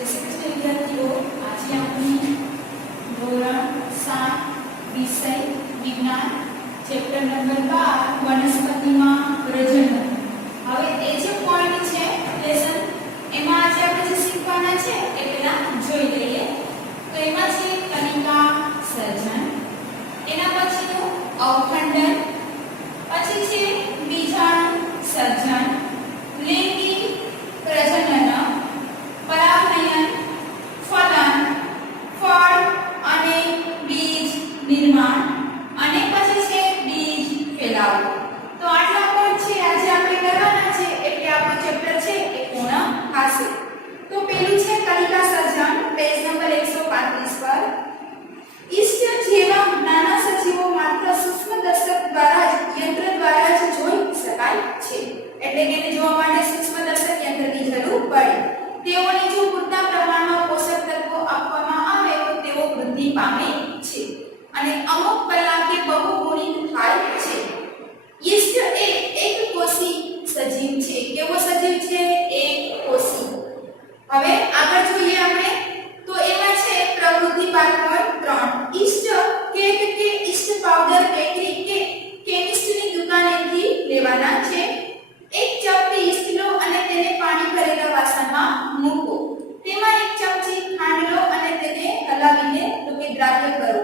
જય શ્રી કૃષ્ણ વિદ્યાર્થીઓ, આજે આપણે ધોરણ 7 વિષય વિજ્ઞાન ચેપ્ટર નંબર 12 વનસ્પતિમાં પ્રજનન. હવે એ જે પોઈન્ટ છે લેસન એમાં આજે આપણે જે શીખવાના છે એ પહેલા જોઈ લઈએ. તો એમાં છે કણિકા સર્જન, એના પછીનું અવખંડન, પછી છે બીજાણુ સર્જન, લિંગી પ્રજનન, પરાગનયન, ફલન, ફળ અને બીજ નિર્માણ, અને પછી છે બીજ ફેલાવવો. તો આટલા પોઈન્ટ છે આજે આપણે કરવાના છે એટલે આપણું ચેપ્ટર છે એ પૂર્ણ થશે. તો પહેલું છે કણિકા સર્જન, પેજ નંબર 135 પર. ઈસ્ટ જેવા નાના સજીવો માત્ર સૂક્ષ્મદર્શક દ્વારા જ યંત્ર દ્વારા જ જોઈ શકાય છે. એટલે કે તેને જોવા માટે સૂક્ષ્મદર્શક યંત્રની જરૂર પડે. તેઓને જો પૂરતા પ્રમાણમાં પોષક તત્વો આપવામાં આવે તો તેઓ વૃદ્ધિ પામે છે અને અમુક કલાકે બહુગુણિત થાય છે. ઈસ્ટ એ એક કોષી સજીવ છે. કેવો સજીવ છે? એક કોષી. હવે આગળ જોઈએ આપણે તો એમાં છે પ્રવૃત્તિ 12.3. ઈસ્ટ કેક કે ઈસ્ટ પાવડર બેકરી કે કેમિસ્ટની દુકાનેથી લેવાના છે. એક ચપટી ઈસ્ટ લો અને તેને પાણી ભરેલા વાસણમાં મૂકો. તેમાં એક ચમચી ખાંડ લો અને તેને હલાવીને તો કે દ્રાવ્ય કરો.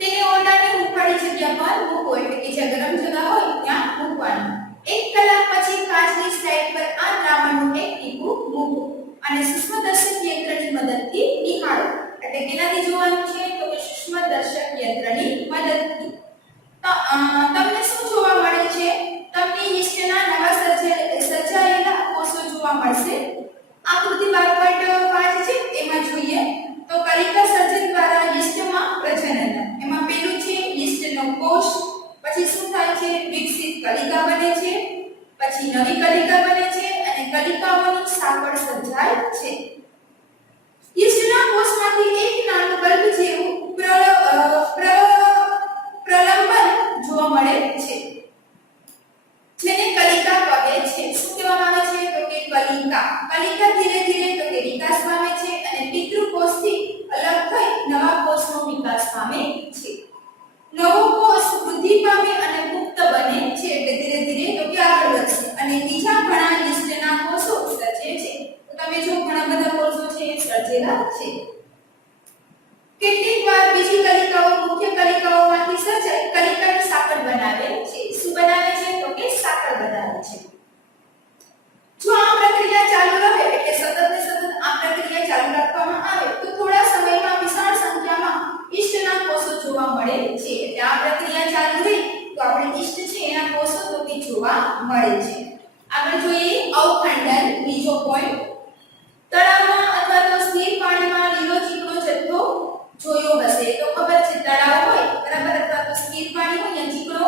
તેને ઓરડાની ઉફાળી જગ્યા પર મૂકો, એટલે કે જે ગરમ જગ્યા હોય ત્યાં મૂકવાનું. 1 કલાક પછી કાચની સ્લાઇડ પર આ દ્રાવણનું એક ટીપું મૂકો અને સૂક્ષ્મદર્શક યંત્રની મદદથી નિહાળો. એટલે કેનાથી જોવાનું છે? તો કે સૂક્ષ્મદર્શક યંત્રની મદદથી. તમને શું જોવા મળે છે? તમને ઈસ્ટના નવા સર્જાયેલા કોષો જોવા મળશે. આકૃતિ 12.5 છે એમાં જોઈએ તો કણિકા સર્જન દ્વારા ઈસ્ટમાં પ્રજનન. એમાં પેલું છે ઈસ્ટનો કોષ, પછી શું થાય છે? વિકસિત કલિકા બને છે, પછી નવી કલિકા બને છે અને કલિકાઓની સાંકળ સર્જાય છે. ઈસ્ટના કોષમાંથી એક નાનું બલ્બ જેવું પ્રલંબન જોવા મળે છે, જેને કલિકા કહે છે. શું કહેવામાં આવે છે? તો કે કલિકા. કલિકા ધીરે ધીરે તો કે વિકાસ પામે છે અને પિતૃકોષથી અલગ થઈ નવા કોષનો વિકાસ પામે છે. નવો કોષ વૃદ્ધિ પામે અને પુખ્ત બને છે, એટલે ધીરે ધીરે તો કે આગળ વધશે અને બીજા ઘણા ઈસ્ટના કોષો સર્જે છે. તો તમે જો ઘણા બધા કોષો છે એ સર્જેલા છે. કેટલીક વાર બીજી કલિકાઓ મુખ્ય કલિકાઓમાંથી સર્જાઈ કલિકાની સાંકળ બનાવે છે. શું બનાવે છે? તો કે સાંકળ બનાવે છે. જો આ પ્રક્રિયા ચાલુ રહે એટલે સતત ને સતત આ પ્રક્રિયા ચાલુ રાખવામાં આવે તો થોડા સમયમાં વિશાળ સંખ્યામાં ઈસ્ટના કોષો જોવા મળે છે. એટલે આ પ્રક્રિયા ચાલુ રહી તો આપણે ઈસ્ટ છે એના કોષો તો કે જોવા મળે છે. આગળ જોઈએ અવખંડન, બીજો પોઈન્ટ. તળાવમાં અથવા તો સ્થિર પાણીમાં લીલો ચીકણો જથ્થો જોયો હશે તો ખબર છે તળાવ હોય બરાબર, અથવા તો સ્થિર પાણી હોય ત્યાં ચીકણો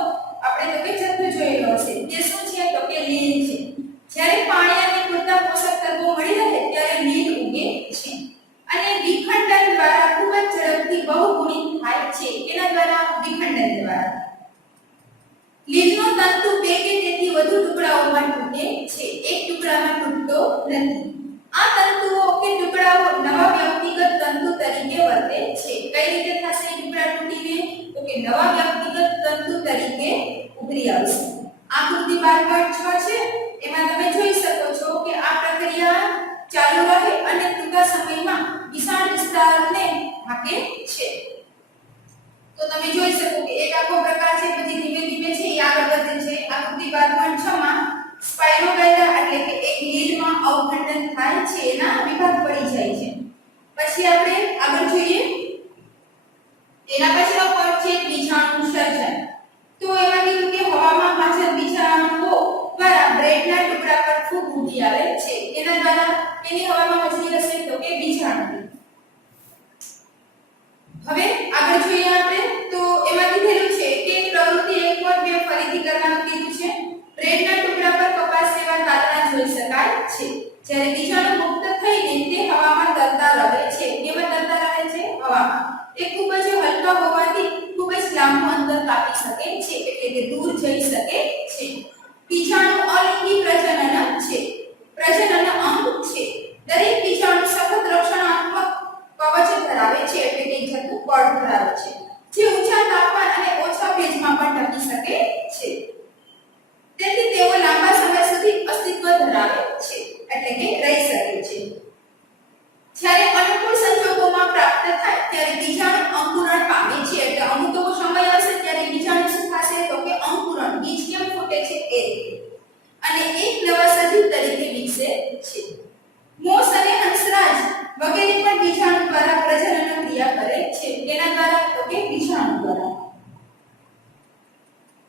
આપણે તો કે જથ્થો જોયેલો હશે. તે શું છે? તો કે લીલ છે. જ્યારે પાણી અને પૂરતા પોષક તત્વો મળી રહે ત્યારે લીલ ઉગે છે અને વિખંડન દ્વારા ખૂબ જ ઝડપથી બહુગુણિત થાય છે. તેના દ્વારા વિખંડન દ્વારા લીલનો તંતુ 2 કે તેથી વધુ ટુકડાઓમાં તૂટે છે, એક ટુકડામાં તૂટતો નથી. આ તંતુઓ કે ટુકડાઓ નવા વ્યક્તિગત તંતુ તરીકે વર્તે છે. કઈ રીતે થશે ટુકડા તૂટીને? તો કે નવા વ્યક્તિગત તંતુ તરીકે ઉભરી આવશે. આકૃતિ 12.6 છે એમાં તમે જોઈ શકો છો કે આ પ્રક્રિયા ચાલુ રહે અને ટૂંકા સમયમાં વિશાળ વિસ્તારને ઢાંકે છે. તો તમે જોઈ શકો કે એક આખો પ્રકાર છે, પછી ધીમે ધીમે છે એ આગળ વધે છે. આકૃતિ 12.6 માં સ્પાઇરોગાઇટા એટલે કે એક લીલમાં અવખંડન થાય છે, એના વિભાગ પડી જાય છે. પછી આપણે આગળ જોઈએ એના પછીનો પોઈન્ટ છે બીજાણુ સર્જન. તો એમાં કીધું કે હવામાં હાજર બીજાણુઓ દ્વારા બ્રેડના ટુકડા પર ફૂગ ઉડી આવે છે. એના દ્વારા એની હવામાં હાજરી હશે તો કે બીજાણુ. હવે આગળ જોઈએ આપણે તો એમાં કીધેલું છે કે પ્રવૃત્તિ 1.2 ફરીથી કરવાનું કીધું છે. બ્રેડના ટુકડા પર કપાસ જેવા તાતણા જોઈ શકાય છે. જ્યારે બીજાણુ મુક્ત થઈને તે હવામાં તરતા રહે છે. કેમાં તરતા રહે છે? હવામાં. તે ખૂબ જ હલકા હોવાથી ખૂબ જ લાંબુ અંતર કાપી શકે છે, એટલે કે દૂર જઈ શકે છે. બીજાણુ અલિંગી પ્રજનન છે, પ્રજનન અંગ છે. દરેક બીજાણુ અને એક નવા સજીવ તરીકે વિકસે છે. મોસ અને હંસરાજ વગેરે પણ બીજાણુ દ્વારા પ્રજનન ક્રિયા કરે છે. તેના દ્વારા તો કે બીજાણુ દ્વારા.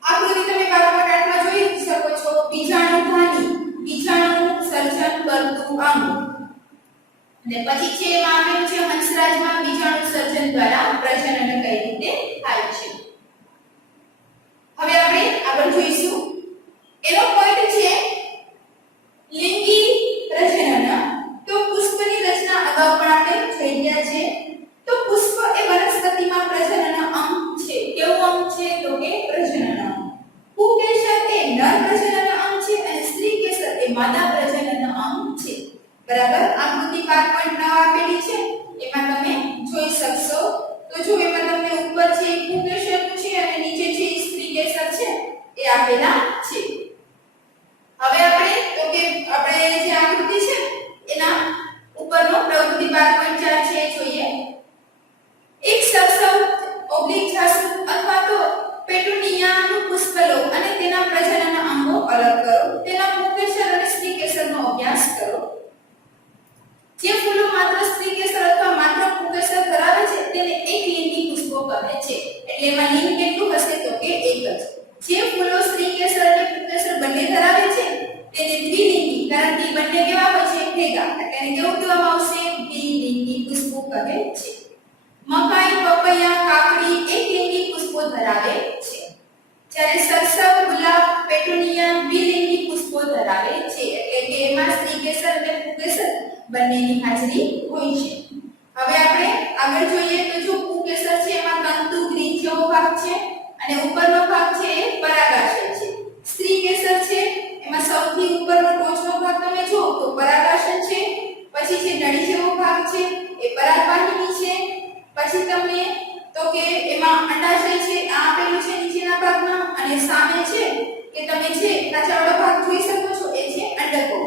આકૃતિ તમે પાઠમાં જોઈ શકો છો. બીજાણુધાની બીજાણુનું સર્જન કરતું અંગ. અને પછી છે એમાં આપેલું છે હંસરાજમાં બીજાણુ સર્જન દ્વારા પ્રજનન કઈ રીતે થાય છે. હવે આપણે આગળ જોઈશું. એનો પોઈન્ટ છે લિંગી પ્રજનન. તો પુષ્પની રચના અગાઉ પણ આપણે જોઈ ગયા છે. તો પુષ્પ એ વનસ્પતિમાં પ્રજનન અંગ છે. કેવું અંગ છે? તો કે પ્રજનન અંગ. પુકેસર એ નર પ્રજનન અંગ છે અને સ્ત્રી કેસર એ માદા પ્રજનન અંગ છે. બરાબર. આકૃતિ 5.9 આપેલી છે, એમાં તમે જોઈ શકશો. તો જો એમાં તમને ઉપર છે પુકેસર છે અને નીચે છે સ્ત્રી કેસર છે એ આપેલા છે. હવે આપણે તો કે આપણે જે આકૃતિ છે એના ઉપરનો પ્રવૃત્તિ 12.4 છે જોઈએ. એક સબસબ ઓબ્લિક જાસૂદ અથવા તો પેટુનિયાનું પુષ્પ લો અને તેના પ્રજનન અંગો અલગ કરો. તેના પુકેસર અને સ્ત્રી કેસરનો અભ્યાસ કરો. જે ફૂલો માત્ર સ્ત્રી કેસર અથવા માત્ર પુકેસર ધરાવે છે તેને એકલિંગી પુષ્પો કહે છે. એટલે એમાં લિંગ કેટલું હશે? તો કે એક જ. જે ફૂલો સ્ત્રી કેસર અને પુકેસર બંને ધરાવે છે તેને દ્વિલિંગી, કારણ કે બંને કેવા હોય છે? ભેગા, એટલે એને કેવું કહેવામાં આવશે? દ્વિલિંગી પુષ્પો કહે છે. મકાઈ, પપૈયા, કાકડી એકલિંગી પુષ્પો ધરાવે છે. જ્યારે સરસવ, ગુલાબ, પેટુનિયા દ્વિલિંગી પુષ્પો ધરાવે છે. એટલે કે એમાં સ્ત્રી કેસર અને પુકેસર બંનેની હાજરી હોય છે. હવે આપણે આગળ જોઈએ તો જો પુકેસર છે એમાં તંતુ ગ્રીન જેવો ભાગ છે અને ઉપરનો ભાગ છે એ પરાગાશય છે. સ્ત્રી કેસર છે એમાં સૌથી ઉપરનો ટોચનો ભાગ તમે જો તો પરાગાશય છે. પછી છે નળી જેવો ભાગ છે એ પરાગવાહિની છે. પછી તમને તો કે એમાં અંડાશય છે આ આપેલું છે નીચેના ભાગમાં, અને સામે છે કે તમે જે કાચાવાળો ભાગ જોઈ શકો છો એ છે અંડકો.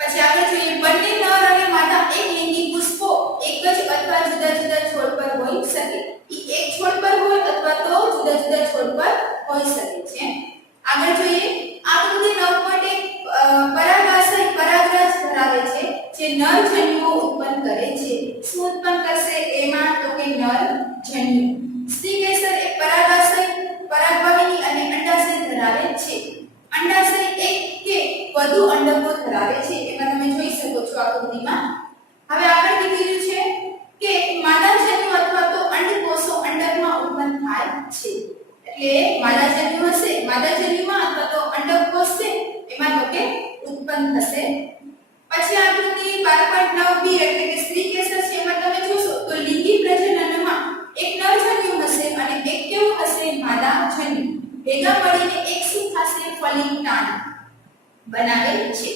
પછી આગળ જોઈએ બંને નર અને માદા એકલિંગી પુષ્પો એક જ અથવા જુદા જુદા છોડ પર હોઈ શકે. ઈ એક છોડ પર હોય અથવા તો જુદા જુદા છોડ પર હોઈ શકે છે. આગળ જોઈએ આકૃતિ 9.1 પરાગાશય પરાગરજ ધરાવે છે જે નર જન્યુઓ ઉત્પન્ન કરે છે. શું ઉત્પન્ન કરશે? એમાં તો કે નર જન્યુ. સ્ત્રી કેસર એ પરાગાશય, પરાગવાહિની અને અંડાશય ધરાવે છે. અંડાશય એક કે વધુ અંડકો ધરાવે છે. એમાં તમે જોઈ શકો છો આકૃતિમાં. હવે આગળ કીધું છે કે માદા જન્યુ અથવા તો અંડકોષો અંડકમાં ઉત્પન્ન થાય છે. એટલે માદા જન્યુ હશે, માદા જન્યુમાં અથવા તો અંડકોષ છે એમાં તો કે ઉત્પન્ન થશે. પછી આકૃતિ 12.9b એટલે કે સ્ત્રી કેસર છે એમાં તમે જોશો તો લિંગી પ્રજનનમાં એક નર જન્યુ હશે અને એક કેવું હશે? માદા જન્યુ. ભેગા મળીને એક શું થશે? ફલિતાંડ બનાવે છે.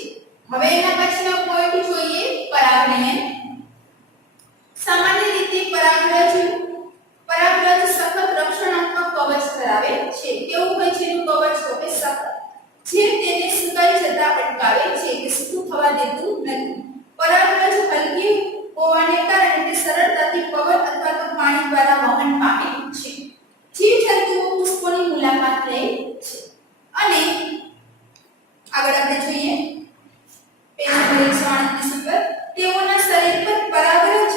હવે એના પછીનો પોઈન્ટ જોઈએ પરાગનયન. સામાન્ય રીતે પરાગરજ સખત રક્ષણાત્મક કવચ ધરાવે છે. કેવું હોય છે એનું કવચ? તો કે સખત, જે તેને સુકાઈ જતા અટકાવે છે, કે સૂકું થવા દેતું નથી. પરાગરજ હલકી હોવાને કારણે તે સરળતાથી પવન અથવા તો પાણી દ્વારા વહન પામે છે. જીવજંતુઓ પુષ્પોની મુલાકાત લે છે. અને આગળ આપણે જોઈએ પેજ નંબર 138 ઉપર તેઓના શરીર પર પરાગરજ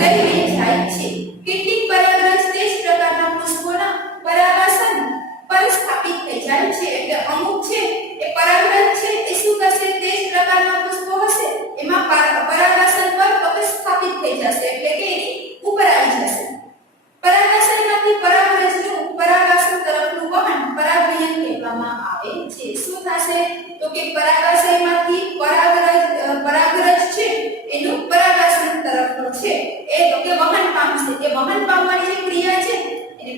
લઈને જાય છે. કેટલીક પરાગરજ તે જ પ્રકારના પુષ્પોના પરાગાસન પર સ્થાપિત થઈ જાય છે. એટલે અમુક છે એ પરાગરજ છે એ શું કરશે? તે જ પ્રકારના પુષ્પો હશે એમાં પરાગાસન પર સ્થાપિત થઈ જશે, એટલે કે એની ઉપર આવી જશે. પરાગાશયમાંથી પરાગરજનું પરાગાસન તરફનું વહન પરાગનયન કહેવામાં આવે છે. શું થશે? તો કે પરાગાશયમાંથી પરાગરજ છે એનું પરાગાસન તરફનું છે એ તો કે વહન પામશે. એ વહન પામવાની જે ક્રિયા છે એને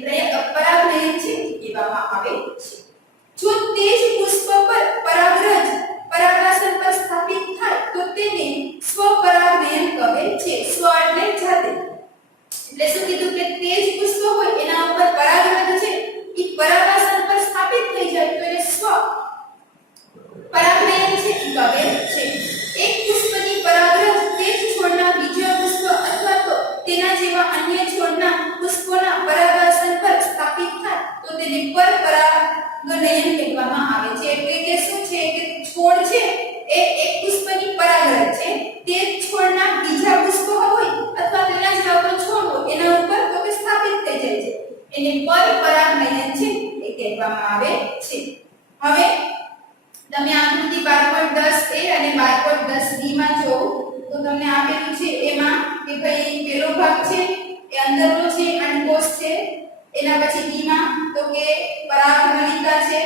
પરાગનયન છે કહેવામાં આવે છે. જો તે જ પુષ્પ પર પરાગરજ પરાગાસન પર સ્થાપિત થાય તો તેને સ્વપરાગનયન કહે છે. સ્વ એટલે જાતે. એટલે શું કીધું કે તે જ પુષ્પ હોય એના ઉપર પરાગરજ છે ઈ પરાગાસન પર સ્થાપિત થઈ જાય તો એને સ્વ પરાગનયન છે ઈ કહે છે. એક પુષ્પની પરાગરજ તે જ છોડના બીજા પુષ્પ અથવા તો તેના જેવા અન્ય છોડના પુષ્પોના પરાગાસન પર સ્થાપિત થાય તો તેને પરપરાગનયન કહેવામાં આવે છે. એટલે કે એને પરપરાગનયન છે એ કહેવામાં આવે છે. હવે તમે આકૃતિ 12.10a અને 12.10b માં જો તો તમને આપેલું છે એમાં કે ભાઈ પેલો ભાગ છે એ અંદરનો છે અંડકોષ છે. એના પછી b માં તો કે પરાગનલિકા છે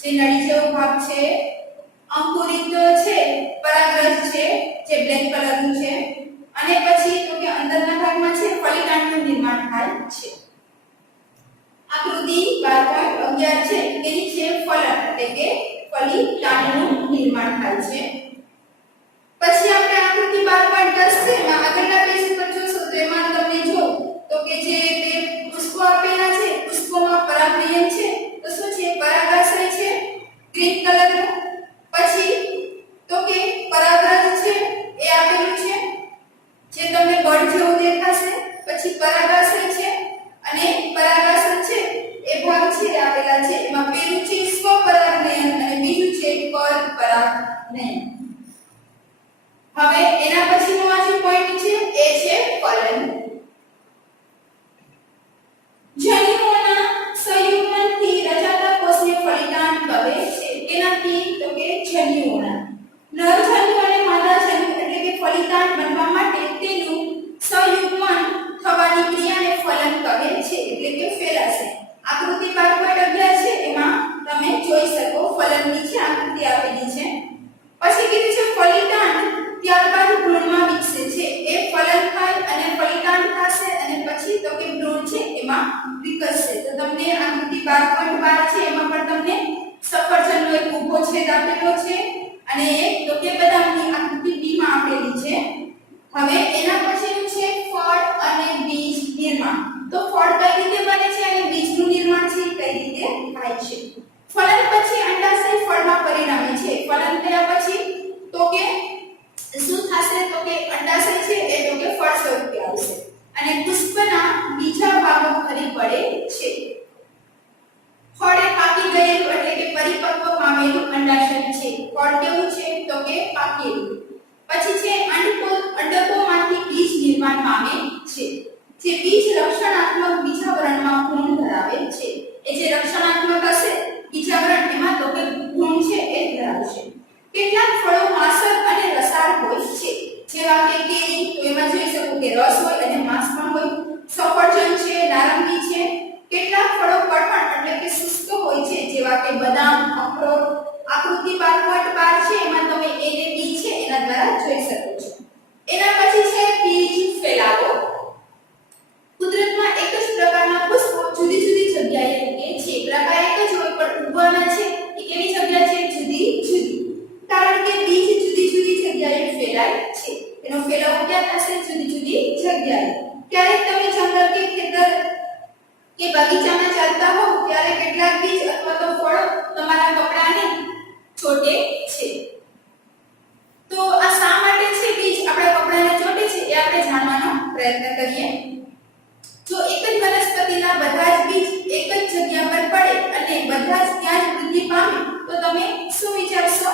જે નળી જેવો ભાગ છે. અંકુરિત છે પરાગરજ છે જે બ્લેક કલરનું છે. અને પછી તો કે અંદરના ભાગમાં છે ફલિતાંડનું નિર્માણ થાય છે. આકૃતિ 12.11 છે તેની છે ફલન એટલે કે ફલિતાંડનું નિર્માણ થાય છે. પછી આપણે આકૃતિ 12.10 છે એમાં આગળના પેજ પર જોશો તો એમાં તમને જો તો કે જે બે પુષ્પો આપેલા છે પુષ્પોમાં પરાગનયન છે તો શું છે પરાગાશય છે ગ્રીન કલરનું. પછી તો કે પરાગરજ છે એ આપેલું છે જે તમને બળ જેવું દેખાશે. પછી પરાગાશય છે અને પરાગાશય છે એ ભાગ છે આપેલા છે એમાં પેલું છે સ્વપરાગનયન અને બીજું છે પરપરાગનયન. હવે એના પછીનો આ જે પોઈન્ટ છે એ છે ફલન. જન્યુઓના સંયુગ્મનથી રચાતા કોષને ફલિતાંડ કહે છે. એનાથી તો કે જન્યુઓના નર જન્યુ અને માદા જન્યુ એટલે કે ફલિતાંડ બનવા માટે તેનું સંયુગ્મન થવાની ક્રિયાને ફલન કહે છે એટલે કે ફેલાશે. આકૃતિ 12.11 છે એમાં તમે જોઈ શકો ફલનની છે આકૃતિ આપેલી છે. પછી કીધું છે ફલિતાંડ ત્યારબાદ ભ્રૂણમાં વિકસે છે. એ ફલન થાય અને ફલિતાંડ થશે અને પછી તો કે ભ્રૂણ છે એમાં વિકસશે. તો તમને આકૃતિ 12.12 છે એમાં પણ તમને સફરજનનો એક ઊભો છેદ આપેલો છે અને એક તો કે બદામની આકૃતિ b માં આપેલી છે. હવે એના પછીનું છે ફળ અને બીજ નિર્માણ. તો ફળ કઈ રીતે બને છે અને બીજનું નિર્માણ છે કઈ રીતે થાય છે. ફલન પછી અંડાશય ફળમાં પરિણમે છે. ફલન થયા પછી તો કે શું થશે તો કે અંડાશય છે એ તો કે ફળ સ્વરૂપે આવશે અને પુષ્પના બીજા ભાગો ખરી પડે છે. ફળ એ પાકી ગયેલું એટલે કે પરિપક્વ પામેલું અંડાશય છે. ફળ કેવું છે તો કે પાકેલું. પછી છે અંડકોમાંથી બીજ નિર્માણ પામે છે. જે બીજ રક્ષણાત્મક બીજાવરણમાં ભ્રૂણ ધરાવે છે. એ જે રક્ષણાત્મક હશે બીજાવરણ એમાં તો કે ભ્રૂણ છે એ ધરાવશે. કેટલાક ફળો માંસક અને રસાળ હોય છે જેવા કે કેરી તો એમાં જોઈ શકો કે રસ હોય અને માંસ પણ હોય. સફરજન છે નારંગી છે. કેટલાક ફળો કઠણ એટલે કે શુષ્ક હોય છે જેવા કે બદામ અખરોટ. આકૃતિ 12.12 છે એમાં તમે a ને b છે એના દ્વારા જોઈ શકો છો. એના પછી છે બીજ ફેલાવો. કુદરતમાં એક જ પ્રકારના પુષ્પો જુદી જુદી જગ્યાએ ઉગે છે. પ્રકાર એક જ હોય પણ ઉગવાના છે એ કેવી જગ્યા છે જુદી જુદી. કારણ કે બીજ જુદી જુદી જગ્યાએ ફેલાય છે. એનો ફેલાવો ક્યાં થશે જુદી જુદી જગ્યાએ. ક્યારેક તમે જંગલ કે ખેતર કે બગીચામાં ચાલતા હો ત્યારે કેટલાક બીજ અથવા તો ફળો તમારા કપડાને ચોટે છે. તો આ શા માટે છે બીજ આપણા કપડાને ચોટે છે એ આપણે જાણવાનો પ્રયત્ન કરીએ. જો એક જ વનસ્પતિના બધા જ બીજ એક જ જગ્યા પર પડે અને બધા જ ત્યાં જ વૃદ્ધિ પામે તો તમે શું વિચારશો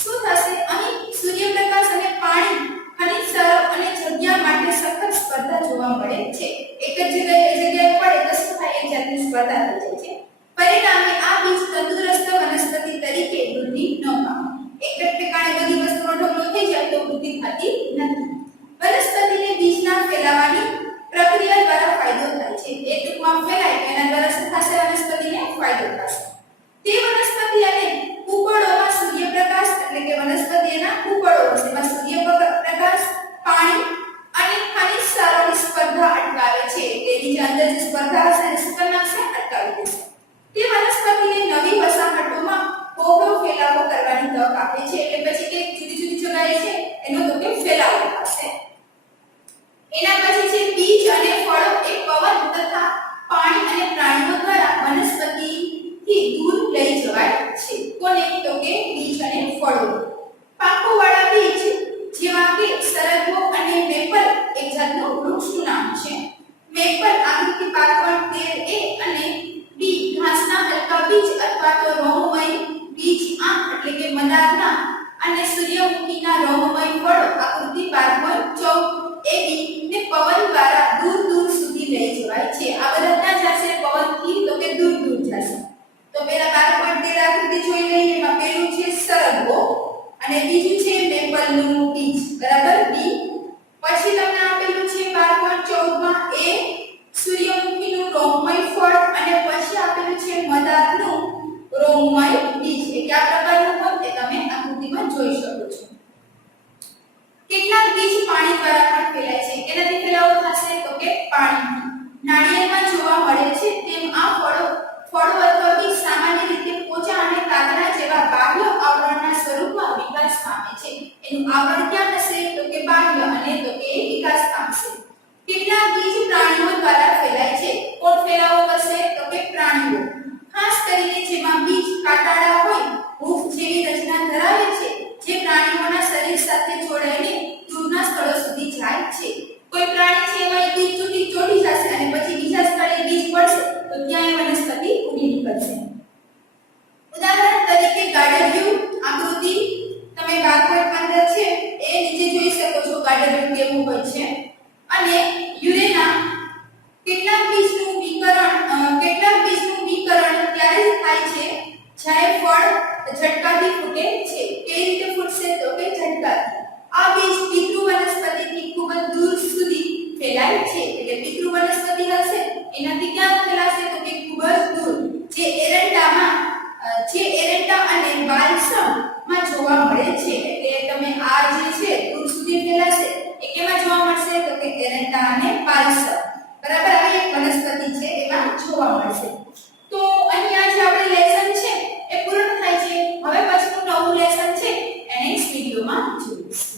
શું થશે. અહીં સૂર્યપ્રકાશ અને પાણી ખનિજ ક્ષારો અને જગ્યા માટે સખત સ્પર્ધા જોવા મળે છે. એક જ જગ્યાએ પડે તો શું થાય એક જાતની સ્પર્ધા થઈ જાય છે. પરિણામે આ બીજ તંદુરસ્ત વનસ્પતિ તરીકે વૃદ્ધિ ન પામે. એક જ ઠેકાણે બધી વસ્તુનો ઢગલો થઈ જાય તો વૃદ્ધિ થતી નથી. વનસ્પતિને બીજના ફેલાવાની પ્રક્રિયા દ્વારા ફાયદો થાય છે. એ ટૂંકમાં ફેલાય એના દ્વારા શું થશે વનસ્પતિને ફાયદો થશે. તે વનસ્પતિ અને કુંપળોમાં સૂર્યપ્રકાશ એટલે કે વનસ્પતિ એના કુંપળો જેમાં સૂર્યપ્રકાશ પાણી અને ખનિજ ક્ષારોની સ્પર્ધા અટકાવે છે. તેની જે અંદર જે સ્પર્ધા હશે એને શું કરી નાખશે અટકાવી દેશે. તે વનસ્પતિને નવી વસાહતોમાં બહોળો ફેલાવો કરવાની તક આપે છે. એટલે પછી તે જુદી જુદી જગ્યાએ છે એનો તો કે ફેલાવો થશે. એના પછી છે બીજ અને ફળો એ પવન તથા પાણી અને પ્રાણીઓ દ્વારા વનસ્પતિથી દૂર લઈ જવાય છે. કોને તો કે બીજ અને ફળો. પાંખોવાળા બીજ જેવા કે સરગવો અને મેપલ એક જાતનું વૃક્ષનું નામ છે. મેપલ આકૃતિ 12.13a અને બી ઘાસના હલકા બીજ અથવા તો રોમમય બીજ આમ એટલે કે મદારના અને સૂર્યમુખીના રોમમય ફળો આકૃતિ 12.14 એ બી ને પવન દ્વારા દૂર દૂર સુધી લઈ જવાય છે. આ બધા ક્યાં જશે પવન એનું આવરણ ક્યાં હશે તો કે બાહ્ય અને તો કે વિકાસ પામશે કેટલાક બીજ પ્રાણીઓ દ્વારા ફેલાય છે કોણ ફેલાવો કરશે તો કે પ્રાણીઓ ખાસ કરીને જેમાં બીજ કાંટાળા હોય હૂફ જેવી રચના ધરાવે છે જે પ્રાણીઓના શરીર સાથે જોડાઈને દૂરના સ્થળો સુધી જાય છે કોઈ પ્રાણી છે એમાં બીજ ચોટી જશે અને પછી બીજા સ્થળે બીજ પડશે તો ત્યાં એ વનસ્પતિ ઉગી નીકળશે ઉદાહરણ તરીકે ગાડરિયું આકૃતિ તમે બારકોડ અંદર છે એ નીચે જોઈ શકો છો ગાડરિયું કેવું હોય છે અને યુરેના કેટલાક બીજનું વિકરણ ત્યારે જ થાય છે જ્યારે ફળ ઝટકાથી ફૂટે છે કેવી રીતે ફૂટશે તો કે ઝટકાથી આ બીજ પિતૃ વનસ્પતિથી ખૂબ જ દૂર સુધી ફેલાય છે એટલે પિતૃ વનસ્પતિ હશે એનાથી ક્યાં ફેલાશે તો કે ખૂબ જ દૂર જે એરંડા અને બાલ્સમ માં જોવા મળે છે એટલે તમે આ જે છે દૂર સુધી ફેલાશે એ કેમાં જોવા મળશે તો કે એરંડા અને બાલ્સમ બરાબર આ એક વનસ્પતિ છે એમાં જોવા મળશે